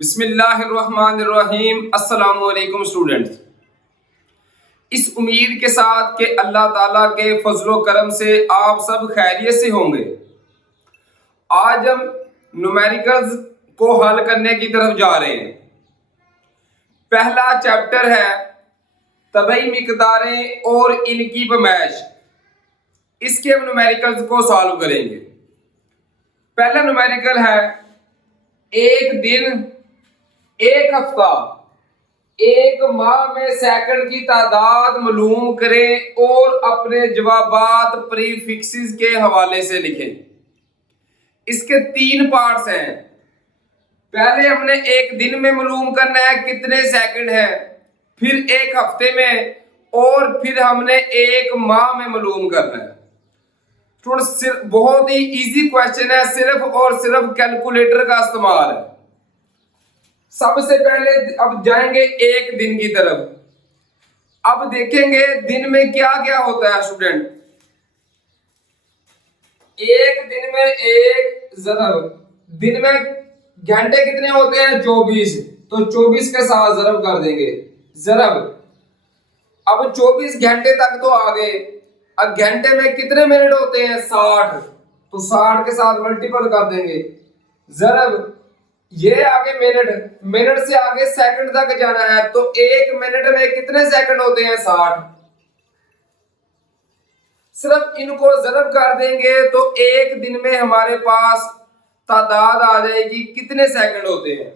बिस्मिल्लाहिर्रहमानिर्रहीम। अस्सलाम वालेकुम स्टूडेंट्स। इस उम्मीद के साथ कि अल्लाह ताला के फजलो करम से आप सब खैरियत से होंगे, आज हम न्यूमेरिकल्स को हल करने की तरफ जा रहे हैं। पहला चैप्टर है तबई मिकदारें और इनकी पैमाइश। इसके हम न्यूमेरिकल्स को सॉल्व करेंगे। पहला न्यूमेरिकल है एक दिन, एक हफ्ता, एक माह में सेकंड की तादाद मालूम करें और अपने जवाबात प्रीफिक्सेस के हवाले से लिखें। इसके तीन पार्ट्स हैं। पहले हमने एक दिन में मालूम करना है कितने सेकंड है, फिर एक हफ्ते में, और फिर हमने एक माह में मालूम करना है। सिर्फ बहुत ही इजी क्वेश्चन है, सिर्फ और सिर्फ कैलकुलेटर का इस्तेमाल है। सबसे पहले अब जाएंगे एक दिन की तरफ। अब देखेंगे दिन में क्या क्या होता है स्टूडेंट। एक दिन में एक जरब, दिन में घंटे कितने होते हैं 24, तो 24 के साथ जरब कर देंगे जरब। अब 24 घंटे तक तो आ गए। अब घंटे में कितने मिनट होते हैं 60, तो 60 के साथ मल्टीपल कर देंगे जरब। ये आगे मिनट, मिनट से आगे सेकंड तक जाना है, तो एक मिनट में कितने सेकंड होते हैं 60। सिर्फ इनको जरब कर देंगे तो एक दिन में हमारे पास तादाद आ जाएगी कितने सेकंड होते हैं।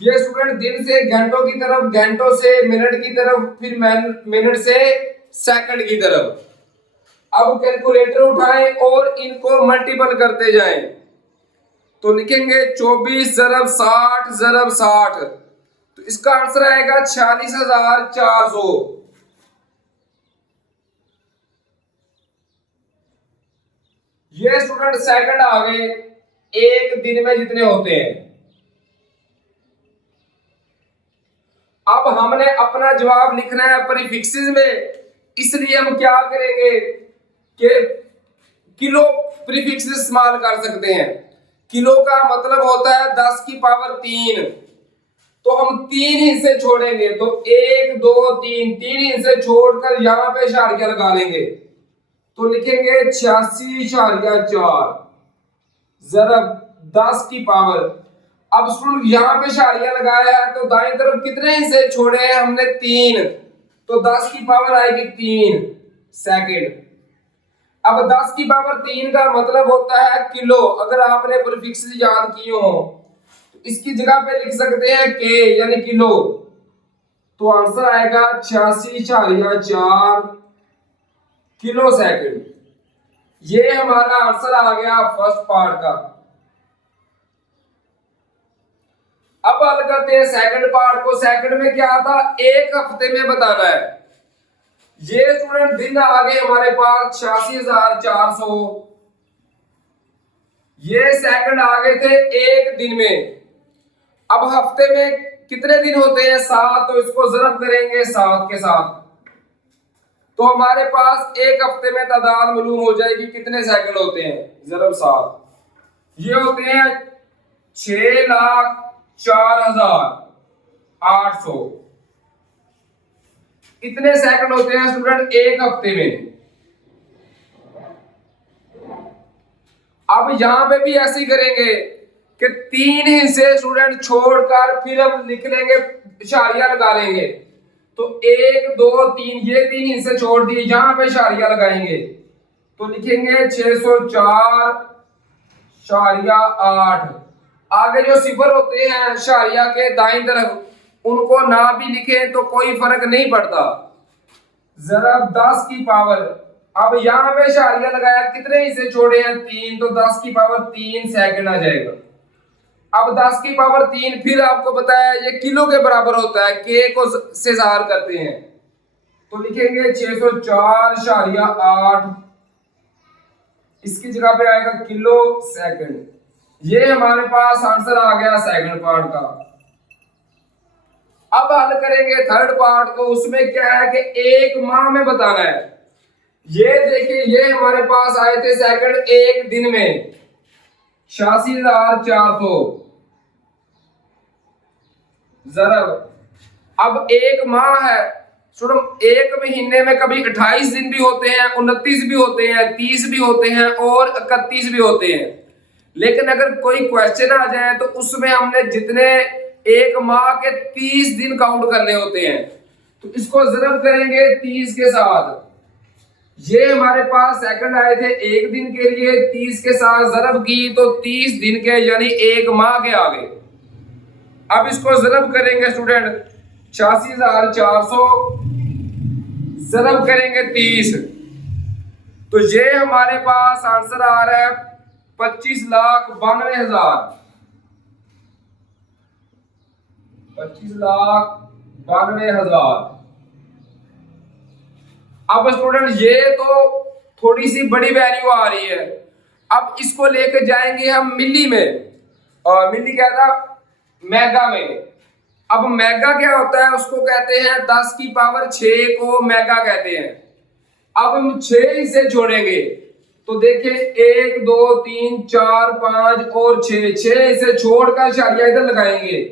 ये स्टूडेंट दिन से घंटों की तरफ, घंटों से मिनट की तरफ, फिर मिनट से सेकंड की तरफ। अब कैलकुलेटर उठाएं और इनको मल्टीपल करते जाएं, तो लिखेंगे 24 जरब 60 जरब 60, तो इसका आंसर आएगा 46,400। ये स्टूडेंट सेकंड आ गए एक दिन में जितने होते हैं। अब हमने अपना जवाब लिखना है प्रीफिक्सेस में, इसलिए हम क्या करेंगे कि किलो प्रीफिक्सेस इस्तेमाल कर सकते हैं। किलो का मतलब होता है 10 की पावर 3, तो हम 3 हिस्से छोड़ेंगे, तो 1 2 3, 3 हिस्से छोड़कर यहां पे इशारिया लगा लेंगे, तो लिखेंगे 86.4 जरब 10 की पावर। अब स्टूडेंट यहां पे इशारिया लगाया है, तो दाईं तरफ कितने हिस्से छोड़े हैं हमने 3, तो 10 की पावर आएगी 3 सेकंड। अब 10 की पावर 3 का मतलब होता है किलो। अगर आपने प्रीफिक्स याद किए हो तो इसकी जगह पे लिख सकते हैं के यानी किलो, तो आंसर आएगा 86.4 किलो सेकंड। ये हमारा आंसर आ गया फर्स्ट पार्ट का। अब हल करते हैं सेकंड पार्ट को। सेकंड में क्या था, एक हफ्ते में बताना है। ये स्टूडेंट दिन आ गए हमारे पास 86,400। ये सेकंड आ गए थे एक दिन में। अब हफ्ते में कितने दिन होते हैं 7, तो इसको जरब करेंगे 7 के साथ, तो हमारे पास एक हफ्ते में तादाद मालूम हो जाएगी कितने सेकंड होते हैं जरब 7। ये होते हैं 6,04,800। इतने सेकंड होते हैं स्टूडेंट एक हफ्ते में। अब यहां पे भी ऐसे ही करेंगे कि 3 हिस्से स्टूडेंट छोड़कर फिर हम लिख लेंगे, इशारिया लगा लेंगे, तो 1 2 3, ये 3 हिस्से छोड़ दिए, यहां पे इशारिया लगाएंगे, तो लिखेंगे 604.8। आगे जो सिफर होते हैं इशारिया के दाईं तरफ, उनको ना भी लिखें तो कोई फर्क नहीं पड़ता। जरब 10 की पावर, अब यहां पे इशारिया लगाया, कितने हिस्से छोड़े हैं 3, तो 10 की पावर 3 सेकंड आ जाएगा। अब 10 की पावर 3 फिर आपको बताया ये किलो के बराबर होता है, के को से ज़ाहिर करते हैं, तो लिखेंगे 604.8, इसकी जगह पे आएगा किलो सेकंड। ये हमारे पास आंसर आ गया सेकंड पार्ट का। अब हल करेंगे थर्ड पार्ट को। उसमें क्या है कि एक माह में बताना है। ये देखिए, ये हमारे पास आए थे सेकंड एक दिन में 86,400। ज़रब, अब एक माह है, सुनो, एक महीने में कभी 28 दिन भी होते हैं, 29 भी होते हैं, 30 भी होते हैं और 31 भी होते हैं। लेकिन अगर कोई क्वेश्चन आ जाए तो उसमें हमने जितने एक माह के 30 दिन काउंट करने होते हैं, तो इसको ज़रब करेंगे 30 के साथ। ये हमारे पास सेकंड आए थे एक दिन के लिए, 30 के साथ ज़रब की तो 30 दिन के यानी एक माह के आ गए। अब इसको ज़रब करेंगे स्टूडेंट 86,400 ज़रब करेंगे 30, तो ये हमारे पास आंसर आ रहा है 25,92,000। 25,92,000। अब स्टूडेंट ये तो थोड़ी सी बड़ी वैल्यू आ रही है। अब इसको लेकर जाएंगे हम मिली में, और मिली क्या था, मेगा में। अब मेगा क्या होता है, उसको कहते हैं 10 की पावर 6 को मेगा कहते हैं। अब हम 6 इसे जोड़ेंगे तो देखिए 1 2 3 4 5 और 6 इसे छोड़कर इशारिया इधर लगाएंगे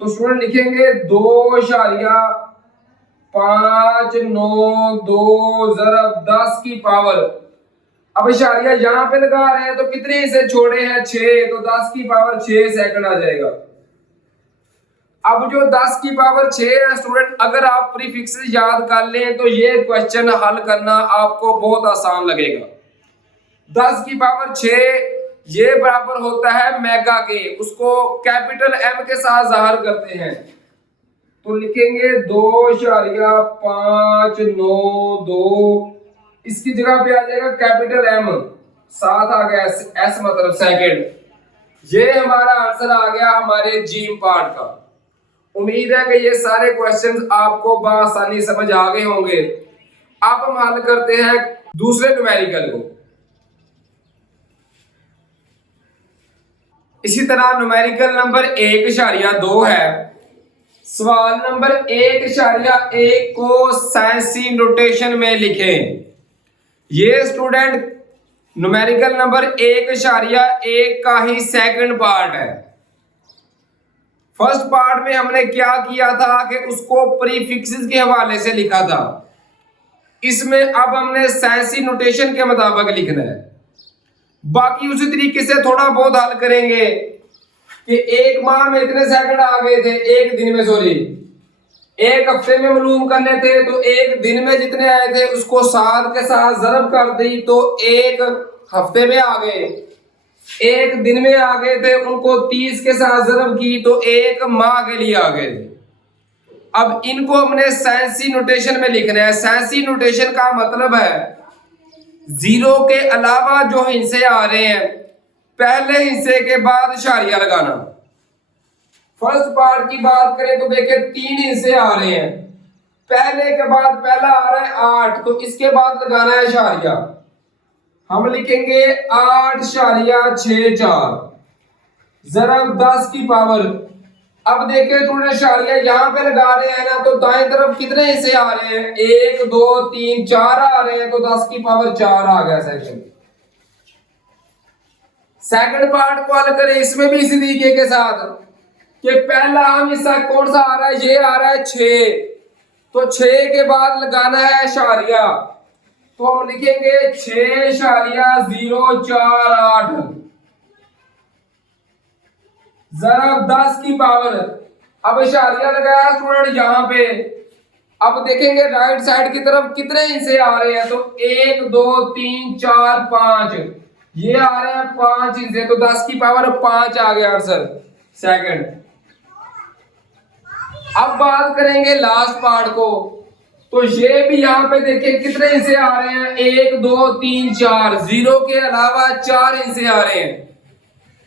तो स्टूडेंट लिखेंगे 2.592 ज़रब 10 की पावर। अब इशारिया यहां पे लगा रहे हैं तो कितने इसे छोड़े हैं, 6, तो 10 की पावर 6 सेकंड आ जाएगा। अब जो 10 की पावर 6 है स्टूडेंट, अगर आप प्रीफिक्सेस याद कर लें तो ये क्वेश्चन हल करना आपको बहुत आसान लगेगा। 10 की पावर 6 ये बराबर होता है मेगा के, उसको कैपिटल एम के साथ जाहिर करते हैं, तो लिखेंगे 2.592, इसकी जगह पे आ जाएगा कैपिटल एम, साथ आ गया एस मतलब सेकंड। ये हमारा आंसर आ गया हमारे जीम पार्ट का। उम्मीद है कि ये सारे क्वेश्चंस आपको बआसानी समझ आ गए होंगे। अब हम हल करते हैं दूसरे न्यूमेरिकल को। इसी तरह न्यूमेरिकल नंबर 1.2 है। सवाल नंबर 1.1 को साइंसी नोटेशन में लिखें। ये स्टूडेंट न्यूमेरिकल नंबर 1.1 का ही सेकंड पार्ट है। फर्स्ट पार्ट में हमने क्या किया था कि उसको प्रीफिक्सेस के हवाले से लिखा था। इसमें अब हमने साइंसी नोटेशन के मुताबिक लिखना है। बाकी उसी तरीके से थोड़ा बहुत हल करेंगे कि एक माह में इतने सेकंड आ गए थे, एक दिन में सॉरी एक हफ्ते में मालूम करने थे, तो एक दिन में जितने आए थे उसको 7 के साथ ज़रब कर दी तो एक हफ्ते में आ गए। एक दिन में आ गए थे, उनको 30 के साथ ज़रब की तो एक माह के लिए आ गए थे। अब इनको हमने साइंसी नोटेशन में लिखना है। साइंसी नोटेशन का मतलब है जीरो के अलावा जो हिस्से आ रहे हैं पहले हिस्से के बाद इशारिया लगाना। फर्स्ट पार्ट की बात करें तो देखिए 3 हिस्से आ रहे हैं, पहले के बाद पहला आ रहा है 8, तो इसके बाद लगाना है इशारिया। हम लिखेंगे 8.64 ज़रब 10 की पावर। अब देखिए थोड़े इशारिया यहाँ पे लगा रहे हैं ना, तो दाएं तरफ कितने हिस्से आ रहे हैं, 1 2 3 4 आ रहे हैं, तो 10 की पावर 4 आ गया सेकंड। सेकंड पार्ट को हल करें इसमें भी इसी तरीके के साथ कि पहला हम हिस्सा कौन सा आ रहा है, ये आ रहा है 6, तो 6 के बाद लगाना है इशारिया, तो हम लिखेंगे 6.048 ज़रब 10 की पावर। अब इशारिया लगाया स्टूडेंट यहाँ पे। अब देखेंगे राइट साइड की तरफ कितने हिस्से आ रहे हैं, तो 1 2 3 4 5 ये आ रहे हैं 5 हिस्से, तो 10 की पावर 5 आ गया आंसर सेकंड। अब बात करेंगे लास्ट पार्ट को, तो ये भी यहाँ पे देखिए कितने हिस्से आ रहे हैं, 1 2 3 4 जीरो के अलावा 4 हिस्से आ रहे हैं।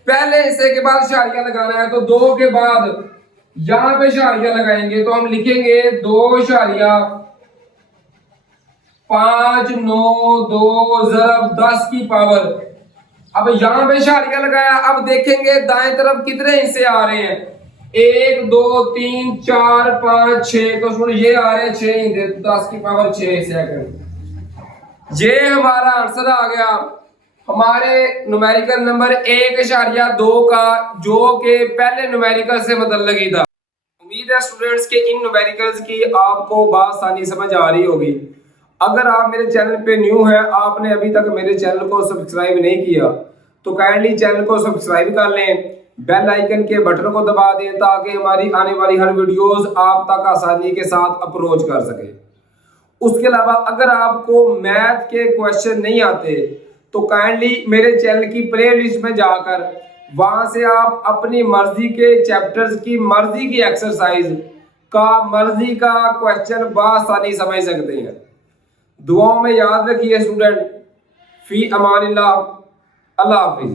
पहले हिस्से के बाद इशारिया लगाना है, तो 2 के बाद यहां पे इशारिया लगाएंगे, तो हम लिखेंगे 2.592 ज़रब 10 की पावर। अब यहां पे इशारिया लगाया। अब देखेंगे दाएं तरफ कितने हिस्से आ रहे हैं, 1 2 3 4 5 6, तो सुन ये आ रहे हैं 6 हिस्से, 10 की पावर 6 सेकंड। ये हमारा आंसर आ गया हमारे न्यूमेरिकल नंबर 1.2 का, जो कि पहले न्यूमेरिकल से मतलब लगी था। उम्मीद है स्टूडेंट्स के इन न्यूमेरिकल्स की आपको बआसानी समझ आ रही होगी। अगर आप मेरे चैनल पे न्यू हैं, आपने अभी तक मेरे चैनल को सब्सक्राइब नहीं किया तो काइंडली चैनल को सब्सक्राइब कर लें, बेल आइकन के बटन को दबा दें ताकि हमारी आने वाली हर वीडियोस आप तक आसानी के साथ अप्रोच कर सके। उसके अलावा अगर आपको मैथ के क्वेश्चन नहीं आते तो काइंडली मेरे चैनल की प्ले लिस्ट में जाकर वहां से आप अपनी मर्जी के चैप्टर्स की मर्जी की एक्सरसाइज का मर्जी का क्वेश्चन बआसानी समझ सकते हैं। दुआओं में याद रखिए स्टूडेंट। फी अमानिल्लाह। अल्लाह हाफिज।